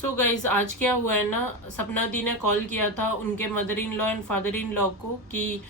So guys आज क्या हुआ है ना, सपना दी ने कॉल किया था उनके mother in law and father in law को कि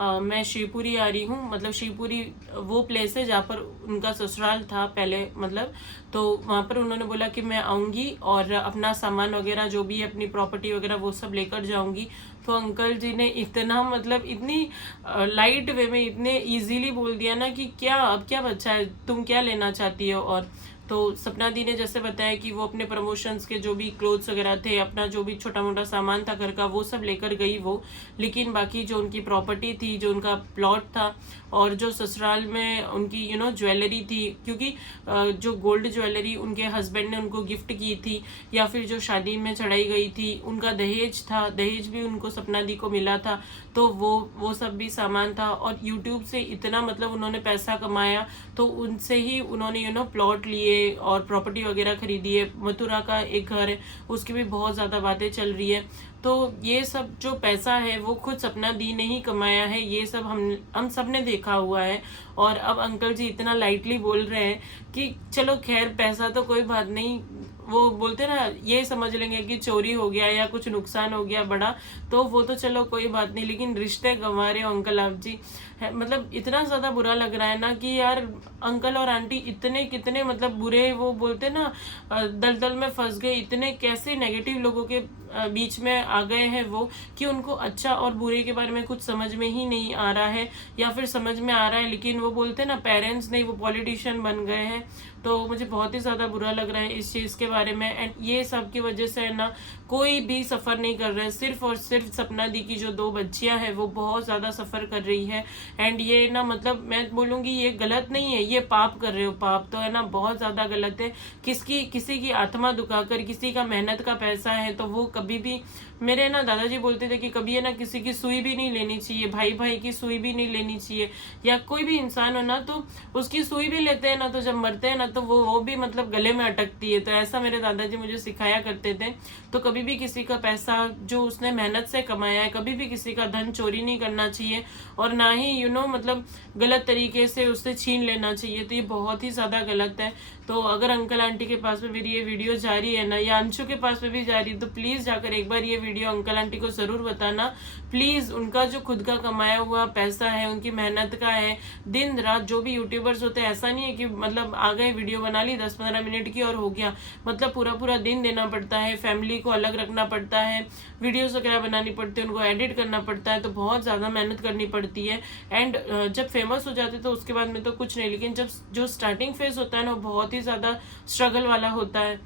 मैं शिवपुरी आ रही हूँ। मतलब शिवपुरी वो प्लेस है जहाँ पर उनका ससुराल था पहले, मतलब तो वहाँ पर उन्होंने बोला कि मैं आऊँगी और अपना सामान वगैरह जो भी है, अपनी प्रॉपर्टी वगैरह वो सब लेकर जाऊँगी। तो अंकल जी ने इतना मतलब इतनी लाइट वे में इतने इजीली बोल दिया ना कि क्या अब क्या बचा है, तुम क्या लेना चाहती हो। और तो सपना दी ने जैसे बताया कि वो अपने प्रमोशंस के जो भी क्लोथ्स वगैरह थे, अपना जो भी छोटा मोटा सामान था घर का, वो सब लेकर गई वो। लेकिन बाकी जो उनकी प्रॉपर्टी थी, जो उनका प्लॉट था और जो ससुराल में उनकी ज्वेलरी थी, क्योंकि जो गोल्ड ज्वेलरी उनके हस्बैंड ने उनको गिफ्ट की थी या फिर जो शादी में चढ़ाई गई थी, उनका दहेज था, दहेज भी उनको सपना दी को मिला था। तो वो सब भी सामान था। और यूट्यूब से इतना मतलब उन्होंने पैसा कमाया, तो उनसे ही उन्होंने प्लॉट लिए और प्रॉपर्टी वगैरह खरीदी है। मथुरा का एक घर है, उसकी भी बहुत ज़्यादा बातें चल रही है। तो ये सब जो पैसा है वो खुद सपना दी ने ही कमाया है, ये सब हम सब ने देखा हुआ है। और अब अंकल जी इतना लाइटली बोल रहे हैं कि चलो खैर पैसा तो कोई बात नहीं, वो बोलते ना ये समझ लेंगे कि चोरी हो गया या कुछ नुकसान हो गया बड़ा, तो वो तो चलो कोई बात नहीं, लेकिन रिश्ते गंवा रहे हो अंकल आप जी। है मतलब इतना ज्यादा बुरा लग रहा है ना कि यार अंकल और आंटी इतने कितने मतलब बुरे, वो बोलते ना दलदल में फंस गए, इतने कैसे नेगेटिव लोगों के बीच में आ गए हैं वो, कि उनको अच्छा और बुरे के बारे में कुछ समझ में ही नहीं आ रहा है, या फिर समझ में आ रहा है लेकिन वो बोलते ना पेरेंट्स नहीं, वो पॉलिटिशियन बन गए हैं। तो मुझे बहुत ही ज्यादा बुरा लग रहा है इस चीज के बारे में। एंड ये सब की वजह से है ना कोई भी सफर नहीं कर रहा है, सिर्फ और सिर्फ सपना दी की जो दो बच्चियां हैं वो बहुत ज्यादा सफर कर रही है। एंड ये ना मतलब मैं बोलूंगी ये गलत नहीं है, ये पाप कर रहे हो, पाप तो है ना बहुत ज्यादा गलत है। किसी की आत्मा दुखाकर, किसी का मेहनत का पैसा है तो वो कभी भी, मेरे ना दादाजी बोलते थे कि कभी है ना किसी की सुई भी नहीं लेनी चाहिए, भाई भाई की सुई भी नहीं लेनी चाहिए, या कोई भी इंसान हो ना तो उसकी सुई भी लेते हैं ना तो जब मरते हैं ना तो वो भी मतलब गले में अटकती है। तो ऐसा मेरे दादाजी मुझे सिखाया करते थे। तो कभी भी किसी का पैसा जो उसने मेहनत से कमाया है, कभी भी किसी का धन चोरी नहीं करना चाहिए, और ना ही मतलब गलत तरीके से उससे छीन लेना चाहिए। तो ये बहुत ही ज्यादा गलत है। तो अगर अंकल आंटी के पास में मेरी ये वीडियो जा रही है ना, या अंशु के पास में भी जा रही है, तो प्लीज जाकर एक बार ये वीडियो अंकल आंटी को जरूर बताना प्लीज। उनका जो खुद का कमाया हुआ पैसा है, उनकी मेहनत का है, दिन रात जो भी यूट्यूबर्स होते हैं, ऐसा नहीं है कि मतलब आ गए वीडियो बना ली 10-15 मिनट की और हो गया, मतलब पूरा पूरा दिन देना पड़ता है, फैमिली को अलग रखना पड़ता है, वीडियोस वगैरह बनानी पड़ती है, उनको एडिट करना पड़ता है, तो बहुत ज्यादा मेहनत करनी पड़ती है। एंड जब फेमस हो जाते तो उसके बाद में तो कुछ नहीं, लेकिन जब जो स्टार्टिंग फेज होता है ना वो बहुत ही ज्यादा स्ट्रगल वाला होता है।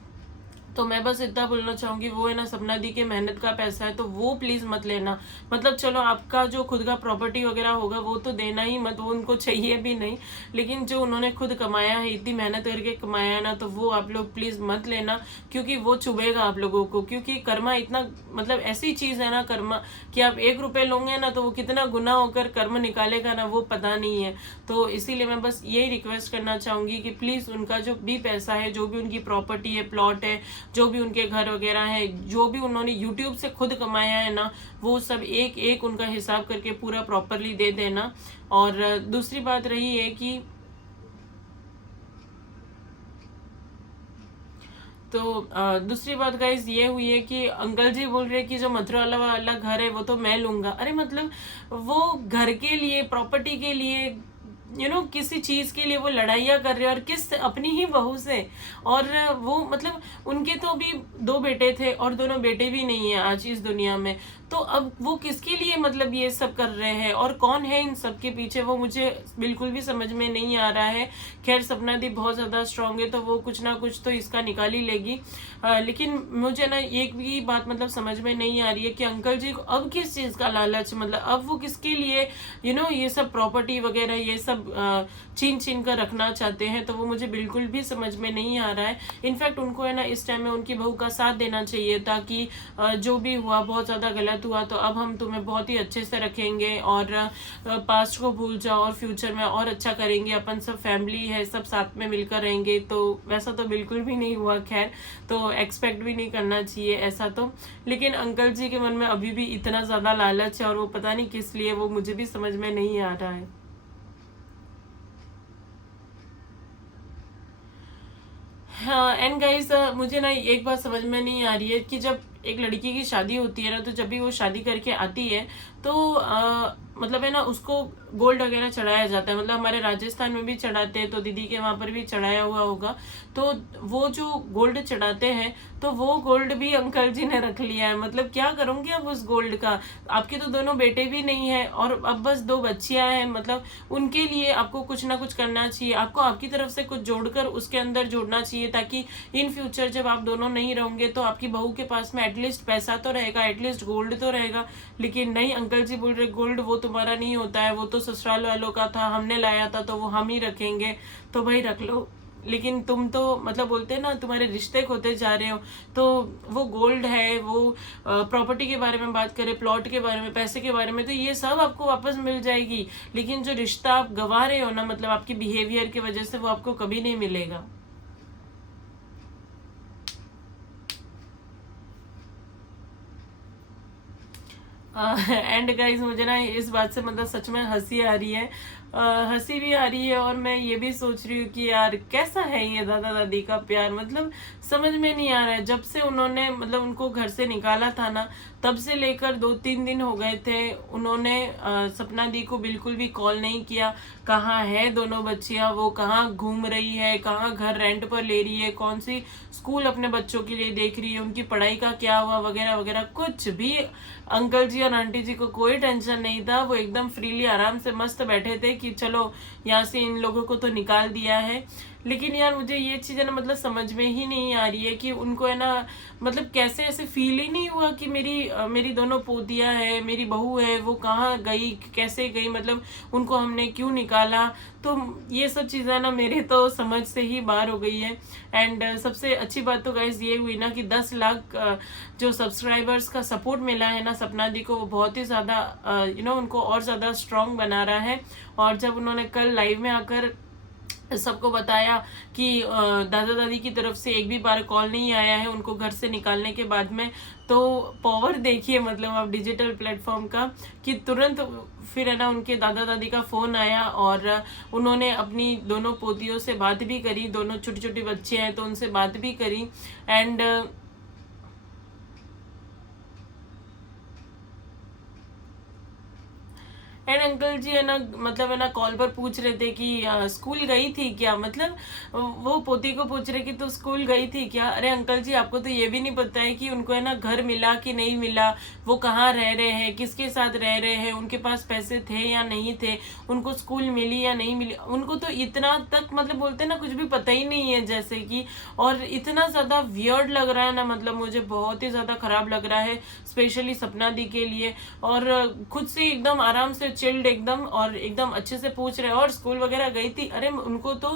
तो मैं बस इतना बोलना चाहूंगी, वो है ना सपना दी के मेहनत का पैसा है तो वो प्लीज मत लेना। मतलब चलो आपका जो खुद का प्रॉपर्टी वगैरह होगा वो तो देना ही मत, वो उनको चाहिए भी नहीं, लेकिन जो उन्होंने खुद कमाया है, इतनी मेहनत करके कमाया है ना, तो वो आप लोग प्लीज मत लेना, क्योंकि वो चुभेगा आप लोगों को। क्योंकि कर्मा इतना मतलब ऐसी चीज है ना कर्मा, कि आप 1 रुपए लोगे ना तो वो कितना गुना होकर कर्म निकालेगा ना वो पता नहीं है। तो इसीलिए मैं बस यही रिक्वेस्ट करना चाहूंगी कि प्लीज उनका जो भी पैसा है, जो भी उनकी प्रॉपर्टी है, प्लॉट है, जो भी उनके घर वगैरह है, जो भी उन्होंने यूट्यूब से खुद कमाया है ना, वो सब एक एक उनका हिसाब करके पूरा प्रॉपरली दे देना। और दूसरी बात रही है कि तो दूसरी बात गाइज ये हुई है कि अंकल जी बोल रहे हैं कि जो मथुरा वाला घर है वो तो मैं लूंगा। अरे मतलब वो घर के लिए, प्रॉपर्टी के लिए, किसी चीज के लिए वो लड़ाइयाँ कर रहे हैं, और किस अपनी ही बहू से। और वो मतलब उनके तो अभी 2 बेटे थे और दोनों बेटे भी नहीं है आज इस दुनिया में। तो अब वो किसके लिए मतलब ये सब कर रहे हैं, और कौन है इन सब के पीछे, वो मुझे बिल्कुल भी समझ में नहीं आ रहा है। खैर सपना दी बहुत ज्यादा स्ट्रांग है तो वो कुछ ना कुछ तो इसका निकाल ही लेगी। लेकिन मुझे ना एक भी बात मतलब समझ में नहीं आ रही है कि अंकल जी को अब किस चीज का लालच, मतलब अब वो किसके लिए ये सब प्रॉपर्टी वगैरह ये सब छीन छीन कर रखना चाहते हैं। तो वो मुझे बिल्कुल भी समझ में नहीं आ रहा है। इनफैक्ट उनको है ना इस टाइम में उनकी बहू का साथ देना चाहिए, ताकि जो भी हुआ बहुत ज्यादा गलत हुआ तो अब हम तुम्हें बहुत ही अच्छे से रखेंगे, और पास्ट को भूल जाओ और फ्यूचर में और अच्छा करेंगे, अपन सब फैमिली है, सब साथ में मिलकर रहेंगे। तो वैसा तो बिल्कुल भी नहीं हुआ, खैर तो एक्सपेक्ट भी नहीं करना चाहिए ऐसा तो। लेकिन अंकल जी के मन में अभी भी इतना ज्यादा लालच है, और वो पता नहीं किस लिए, वो मुझे भी समझ में नहीं आ रहा है। हाँ एंड गाइस, मुझे ना एक बात समझ में नहीं आ रही है कि जब एक लड़की की शादी होती है ना, तो जब भी वो शादी करके आती है तो मतलब है ना, उसको गोल्ड वगैरह चढ़ाया जाता है। मतलब हमारे राजस्थान में भी चढ़ाते हैं, तो दीदी के वहां पर भी चढ़ाया हुआ होगा। तो वो जो गोल्ड चढ़ाते हैं, तो वो गोल्ड भी अंकल जी ने रख लिया है। मतलब क्या करूंगी अब उस गोल्ड का? आपके तो दोनों बेटे भी नहीं है और अब बस 2 बच्चियां हैं। मतलब उनके लिए आपको कुछ ना कुछ करना चाहिए, आपको आपकी तरफ से कुछ जोड़कर उसके अंदर जोड़ना चाहिए, ताकि इन फ्यूचर जब आप दोनों नहीं रहोगे तो आपकी बहू के पास में एटलीस्ट पैसा तो रहेगा, एटलीस्ट गोल्ड तो रहेगा। लेकिन नहीं, अंकल जी बोल रहे गोल्ड वो तुम्हारा नहीं होता है, वो तो ससुराल वालों का था, हमने लाया था तो वो हम ही रखेंगे। तो भाई रख लो, लेकिन तुम तो मतलब बोलते हैं ना, तुम्हारे रिश्ते खोते जा रहे हो। तो वो गोल्ड है, वो प्रॉपर्टी के बारे में बात करें, प्लॉट के बारे में, पैसे के बारे में, तो ये सब आपको वापस मिल जाएगी। लेकिन जो रिश्ता आप गंवा रहे हो ना, मतलब आपकी बिहेवियर की वजह से, वो आपको कभी नहीं मिलेगा। एंड गाइज, मुझे ना इस बात से मतलब सच में हंसी आ रही है। हंसी भी आ रही है और मैं ये भी सोच रही हूँ कि यार कैसा है ये दादा दादी का प्यार। मतलब समझ में नहीं आ रहा है। जब से उन्होंने मतलब उनको घर से निकाला था ना, तब से लेकर 2-3 दिन हो गए थे, उन्होंने सपना दी को बिल्कुल भी कॉल नहीं किया। कहाँ है दोनों बच्चियां, वो कहाँ घूम रही है, कहाँ घर रेंट पर ले रही है, कौन सी स्कूल अपने बच्चों के लिए देख रही है, उनकी पढ़ाई का क्या हुआ, वगैरह वगैरह, कुछ भी अंकल जी और आंटी जी को कोई टेंशन नहीं था। वो एकदम फ्रीली आराम से मस्त बैठे थे कि चलो यहाँ से इन लोगों को तो निकाल दिया है। लेकिन यार मुझे ये चीज है ना, मतलब समझ में ही नहीं आ रही है कि उनको है ना, मतलब कैसे ऐसे फील ही नहीं हुआ कि मेरी दोनों पोतियां है, मेरी बहू है, वो कहाँ गई, कैसे गई, मतलब उनको हमने क्यों निकाला। तो ये सब चीजें ना मेरे तो समझ से ही बाहर हो गई है। एंड सबसे अच्छी बात तो गाइज ये हुई ना कि 10 लाख जो सब्सक्राइबर्स का सपोर्ट मिला है ना सपना दी को, वो बहुत ही ज्यादा उनको और ज्यादा स्ट्रांग बना रहा है। और जब उन्होंने कल लाइव में आकर सबको बताया कि दादा दादी की तरफ से एक भी बार कॉल नहीं आया है उनको घर से निकालने के बाद में, तो पावर देखिए मतलब आप डिजिटल प्लेटफॉर्म का, कि तुरंत फिर है ना उनके दादा दादी का फोन आया और उन्होंने अपनी दोनों पोतियों से बात भी करी। दोनों छोटी छोटी बच्चे हैं तो उनसे बात भी करी। एंड अंकल जी है ना, मतलब है ना कॉल पर पूछ रहे थे कि स्कूल गई थी क्या। मतलब वो पोती को पूछ रहे कि तू स्कूल गई थी क्या। अरे अंकल जी, आपको तो ये भी नहीं पता है कि उनको है ना घर मिला कि नहीं मिला, वो कहाँ रह रहे हैं, किसके साथ रह रहे हैं, उनके पास पैसे थे या नहीं थे, उनको स्कूल मिली या नहीं मिली। उनको तो इतना तक मतलब बोलते हैं ना कुछ भी पता ही नहीं है जैसे कि। और इतना ज्यादा वियर्ड लग रहा है ना, मतलब मुझे बहुत ही ज्यादा खराब लग रहा है, स्पेशली सपना दी के लिए। और खुद से एकदम आराम से चिल्ड एकदम, और एकदम अच्छे से पूछ रहे और स्कूल वगैरह गई थी। अरे उनको तो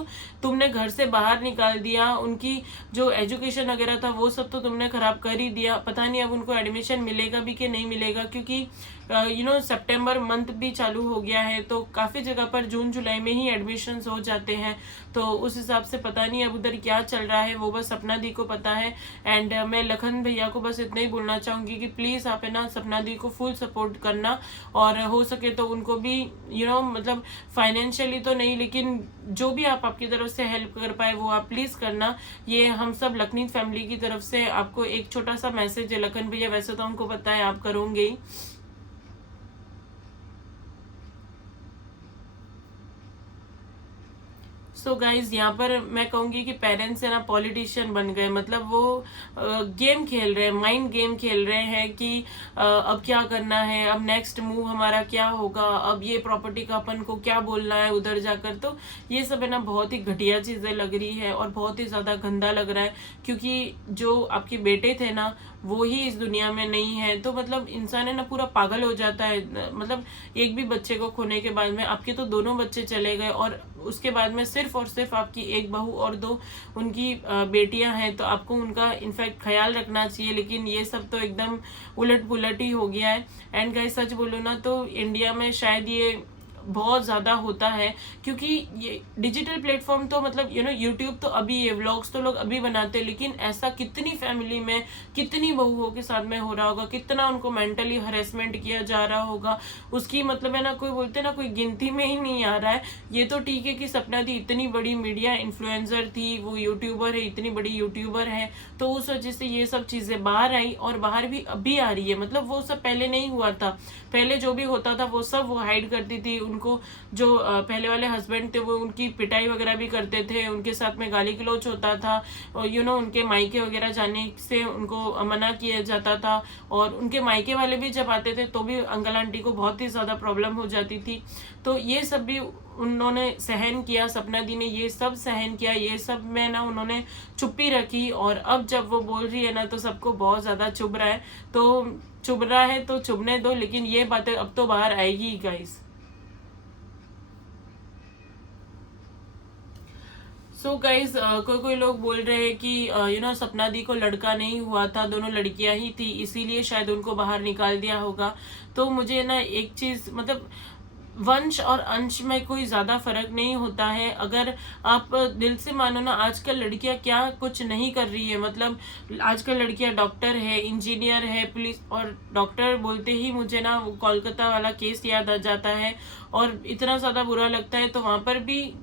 तुमने घर से बाहर निकाल दिया, उनकी जो एजुकेशन वगैरह था वो सब तो तुमने खराब कर ही दिया। पता नहीं अब उनको एडमिशन मिलेगा भी कि नहीं मिलेगा, क्योंकि सितंबर मंथ भी चालू हो गया है, तो काफी जगह पर जून जुलाई में ही एडमिशन्स हो जाते हैं। तो उस हिसाब से पता नहीं अब उधर क्या चल रहा है, वो बस सपना दी को पता है। एंड मैं लखन भैया को बस इतना ही बोलना चाहूंगी कि प्लीज आप है ना सपना दी को फुल सपोर्ट करना, और हो सके तो उनको भी मतलब फाइनेंशियली तो नहीं, लेकिन जो भी आप आपकी तरफ से हेल्प कर पाए वो आप प्लीज करना। ये हम सब लखनी फैमिली की तरफ से आपको एक छोटा सा मैसेज है। लखन भैया वैसे तो हमको पता है आप करोगे ही। सो गाइज, यहाँ पर मैं कहूंगी कि पेरेंट्स है ना पॉलिटिशियन बन गए। मतलब वो गेम खेल रहे हैं, माइंड गेम खेल रहे हैं कि अब क्या करना है, अब नेक्स्ट मूव हमारा क्या होगा, अब ये प्रॉपर्टी का अपन को क्या बोलना है उधर जाकर। तो ये सब है ना बहुत ही घटिया चीजें लग रही है और बहुत ही ज्यादा गंदा लग रहा है, क्योंकि जो आपके बेटे थे ना वो ही इस दुनिया में नहीं है। तो मतलब इंसान है ना पूरा पागल हो जाता है। मतलब एक भी बच्चे को खोने के बाद में, आपके तो दोनों बच्चे चले गए और उसके बाद में सिर्फ और सिर्फ आपकी एक बहू और 2 उनकी बेटियां हैं, तो आपको उनका इनफैक्ट ख्याल रखना चाहिए। लेकिन ये सब तो एकदम उलट पुलट ही हो गया है। एंड गाइस, सच बोलो ना तो इंडिया में शायद ये बहुत ज़्यादा होता है, क्योंकि ये डिजिटल प्लेटफॉर्म तो मतलब यूट्यूब तो अभी ये व्लॉग्स तो लोग अभी बनाते हैं, लेकिन ऐसा कितनी फैमिली में कितनी बहुओं के साथ में हो रहा होगा, कितना उनको मेंटली हरेसमेंट किया जा रहा होगा, उसकी मतलब है ना, कोई बोलते ना कोई गिनती में ही नहीं आ रहा है। ये तो ठीक है कि सपना दी इतनी बड़ी मीडिया इन्फ्लुएंसर थी, वो यूट्यूबर है, इतनी बड़ी यूट्यूबर है, तो उस वजह से ये सब चीज़ें बाहर आई, और बाहर भी अभी आ रही है। मतलब वो सब पहले नहीं हुआ था, पहले जो भी होता था वो सब वो हाइड करती थी। उनको जो पहले वाले हस्बैंड थे वो उनकी पिटाई वगैरह भी करते थे, उनके साथ में गाली गलौज होता था, और उनके मायके वगैरह जाने से उनको मना किया जाता था, और उनके मायके वाले भी जब आते थे तो भी अंकल आंटी को बहुत ही ज़्यादा प्रॉब्लम हो जाती थी। तो ये सब भी उन्होंने सहन किया, सपना दी ने ये सब सहन किया, ये सब में ना उन्होंने चुप्पी रखी, और अब जब वो बोल रही है ना तो सबको बहुत ज़्यादा चुभ रहा है। तो चुभ रहा है तो चुभने दो, लेकिन ये बातें अब तो बाहर आएगी गाइस। सो गाइज कोई कोई लोग बोल रहे हैं कि सपना दी को लड़का नहीं हुआ था, दोनों लड़कियां ही थी, इसीलिए शायद उनको बाहर निकाल दिया होगा। तो मुझे ना एक चीज मतलब वंश और अंश में कोई ज्यादा फर्क नहीं होता है। अगर आप दिल से मानो ना, आजकल लड़कियां क्या कुछ नहीं कर रही है। मतलब आजकल लड़कियां डॉक्टर है, इंजीनियर है, पुलिस, और डॉक्टर बोलते ही मुझे ना वो कोलकाता वाला केस याद आ जाता है, और इतना ज्यादा बुरा लगता है। तो वहां पर भी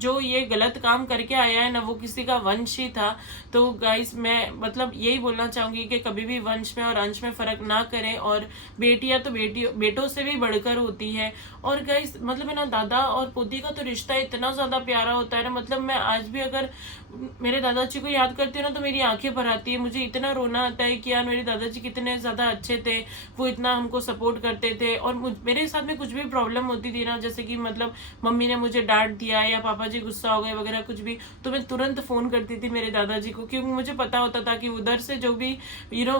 जो ये गलत काम करके आया है ना, वो किसी का वंश ही था। तो गाइस मैं मतलब यही बोलना चाहूंगी कि कभी भी वंश में और अंश में फर्क ना करें, और बेटियां तो बेटों से भी बढ़कर होती है। और गाइस मतलब है ना, दादा और पोती का तो रिश्ता इतना ज्यादा प्यारा होता है ना। मतलब मैं आज भी अगर मेरे दादाजी को याद करती हूँ ना तो मेरी आंखें भर आती है, मुझे इतना रोना आता है कि यार मेरे दादाजी कितने ज्यादा अच्छे थे, वो इतना हमको सपोर्ट करते थे। और मेरे साथ में कुछ भी प्रॉब्लम होती थी ना, जैसे कि मतलब मम्मी ने मुझे डांट दिया या पापा जी गुस्सा हो गए वगैरह कुछ भी, तो मैं तुरंत फोन करती थी मेरे दादाजी को, क्योंकि मुझे पता होता था कि उधर से जो भी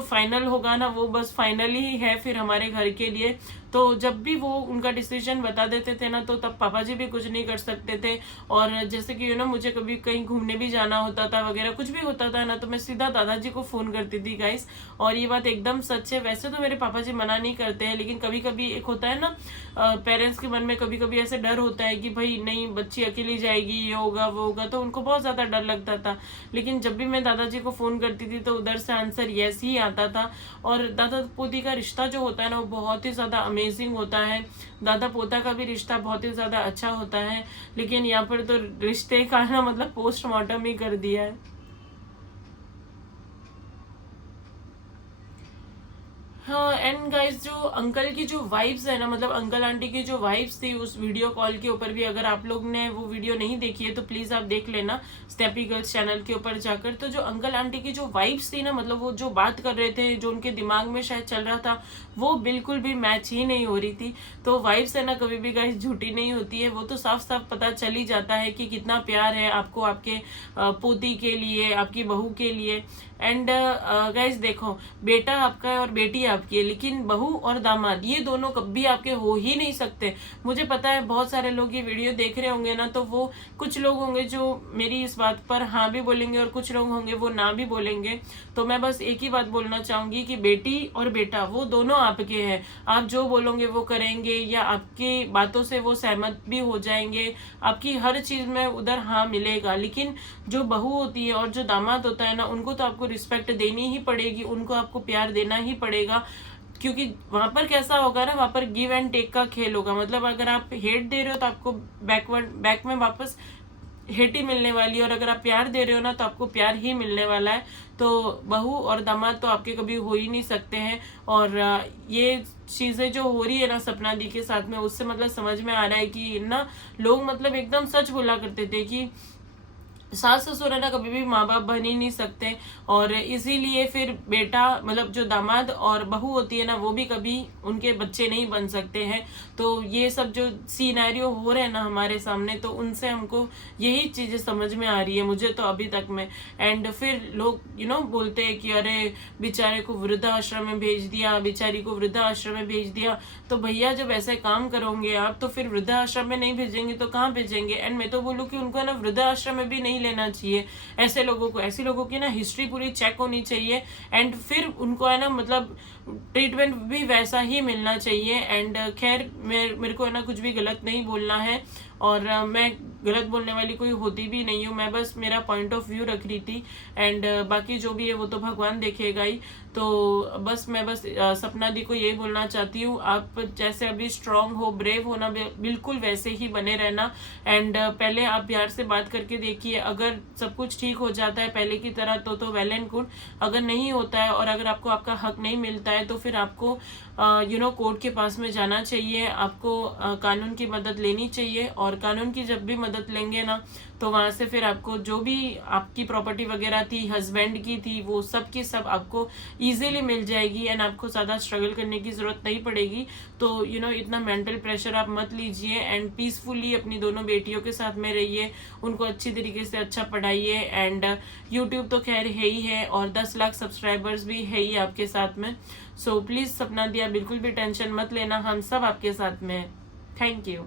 फाइनल होगा ना, वो बस फाइनल ही है फिर हमारे घर के लिए। तो जब भी वो उनका डिसीजन बता देते थे ना, तो तब पापा जी भी कुछ नहीं कर सकते थे। और जैसे कि मुझे कभी कहीं घूमने भी जाना होता था वगैरह कुछ भी होता था ना, तो मैं सीधा दादाजी को फोन करती थी गाइस। और ये बात एकदम सच है। वैसे तो मेरे पापा जी मना नहीं करते हैं, लेकिन कभी कभी एक होता है ना, पेरेंट्स के मन में कभी कभी ऐसे डर होता है कि भाई नहीं बच्ची अकेली जाएगी, ये होगा वो होगा, तो उनको बहुत ज्यादा डर लगता था। लेकिन जब भी मैं दादाजी को फोन करती थी तो उधर से आंसर यस ही आता था। और दादा पोती का रिश्ता जो होता है ना, वो बहुत ही ज्यादा अमेजिंग होता है। दादा पोता का भी रिश्ता बहुत ही ज्यादा अच्छा होता है। लेकिन यहाँ पर तो रिश्ते का ना मतलब पोस्टमार्टम ही कर दिया है। हाँ, एंड गाइस जो अंकल की जो वाइब्स है ना, मतलब अंकल आंटी की जो वाइब्स थी उस वीडियो कॉल के ऊपर भी, अगर आप लोग ने वो वीडियो नहीं देखी है तो प्लीज आप देख लेना स्टेपी गर्ल्स चैनल के ऊपर जाकर। तो जो अंकल आंटी की जो वाइब्स थी ना, मतलब वो जो बात कर रहे थे, जो उनके दिमाग में शायद चल रहा था, वो बिल्कुल भी मैच ही नहीं हो रही थी। तो वाइब्स है ना कभी भी गाइस झूठी नहीं होती है, वो तो साफ साफ पता चल ही जाता है कि कितना प्यार है आपको आपके पोती के लिए, आपकी बहू के लिए। एंड गाइस देखो, बेटा आपका है और बेटी आपकी है, लेकिन बहू और दामाद ये दोनों कभी आपके हो ही नहीं सकते। मुझे पता है बहुत सारे लोग ये वीडियो देख रहे होंगे ना, तो वो कुछ लोग होंगे जो मेरी इस बात पर हाँ भी बोलेंगे और कुछ लोग होंगे वो ना भी बोलेंगे। तो मैं बस एक ही बात बोलना चाहूंगी कि बेटी और बेटा वो दोनों आपके हैं। आप जो बोलोगे वो करेंगे, या आपकी बातों से वो सहमत भी हो जाएंगे, आपकी हर चीज में उधर हाँ मिलेगा। लेकिन जो बहू होती है और जो दामाद होता है ना, उनको तो आपको रिस्पेक्ट देनी ही पड़ेगी, उनको आपको प्यार देना ही पड़ेगा। क्योंकि वहां पर कैसा होगा ना, वहां पर गिव एंड टेक का खेल होगा। मतलब अगर आप हेट दे रहे हो तो आपको बैक में वापस हेट ही मिलने वाली है, और अगर आप प्यार दे रहे हो ना तो आपको प्यार ही मिलने वाला है। तो बहू और दामाद तो आपके कभी हो ही नहीं सकते हैं। और ये चीजें जो हो रही है ना सपना दी के साथ में, उससे मतलब समझ में आ रहा है कि ना लोग मतलब एकदम सच बोला करते थे कि सास ससुर है ना कभी भी माँ बाप बन ही नहीं सकते। और इसीलिए फिर बेटा मतलब जो दामाद और बहू होती है ना, वो भी कभी उनके बच्चे नहीं बन सकते हैं। तो ये सब जो सीनैरियो हो रहे हैं ना हमारे सामने, तो उनसे हमको यही चीजें समझ में आ रही है, मुझे तो अभी तक में। एंड फिर लोग बोलते हैं कि अरे बेचारे को वृद्धाश्रम में भेज दिया, बेचारी को वृद्धाश्रम में भेज दिया। तो भैया जब ऐसे काम करोगे आप, तो फिर वृद्धाश्रम में नहीं भेजेंगे तो कहाँ भेजेंगे। एंड मैं तो बोलूँ कि उनको ना वृद्धाश्रम में भी नहीं लेना चाहिए। ऐसे लोगों की ना हिस्ट्री पूरी चेक होनी चाहिए एंड फिर उनको है ना मतलब ट्रीटमेंट भी वैसा ही मिलना चाहिए। एंड खैर मेरे को है ना कुछ भी गलत नहीं बोलना है और मैं गलत बोलने वाली कोई होती भी नहीं हूँ, मैं बस मेरा पॉइंट ऑफ व्यू रख रही थी। एंड बाकी जो भी है वो तो भगवान देखेगा ही। तो बस मैं सपना दी को यही बोलना चाहती हूँ, आप जैसे अभी स्ट्रांग हो, ब्रेव हो ना, बिल्कुल वैसे ही बने रहना। एंड पहले आप प्यार से बात करके देखिए, अगर सब कुछ ठीक हो जाता है पहले की तरह तो वेल एंड गुड। अगर नहीं होता है और अगर आपको आपका हक नहीं मिलता है तो फिर आपको कोर्ट के पास में जाना चाहिए, आपको कानून की मदद लेनी चाहिए। और कानून की जब भी मदद लेंगे ना तो वहां से फिर आपको जो भी आपकी प्रॉपर्टी वगैरह थी, हस्बैंड की थी, वो सब की सब आपको इजीली मिल जाएगी एंड आपको ज्यादा स्ट्रगल करने की जरूरत नहीं पड़ेगी। तो इतना मेंटल प्रेशर आप मत लीजिए एंड पीसफुली अपनी दोनों बेटियों के साथ में रहिए, उनको अच्छी तरीके से अच्छा पढ़ाइए। एंड यूट्यूब तो खैर है ही है और 10 लाख सब्सक्राइबर्स भी है ही आपके साथ में। सो प्लीज सपना दिया बिल्कुल भी टेंशन मत लेना, हम सब आपके साथ में हैं। Thank you.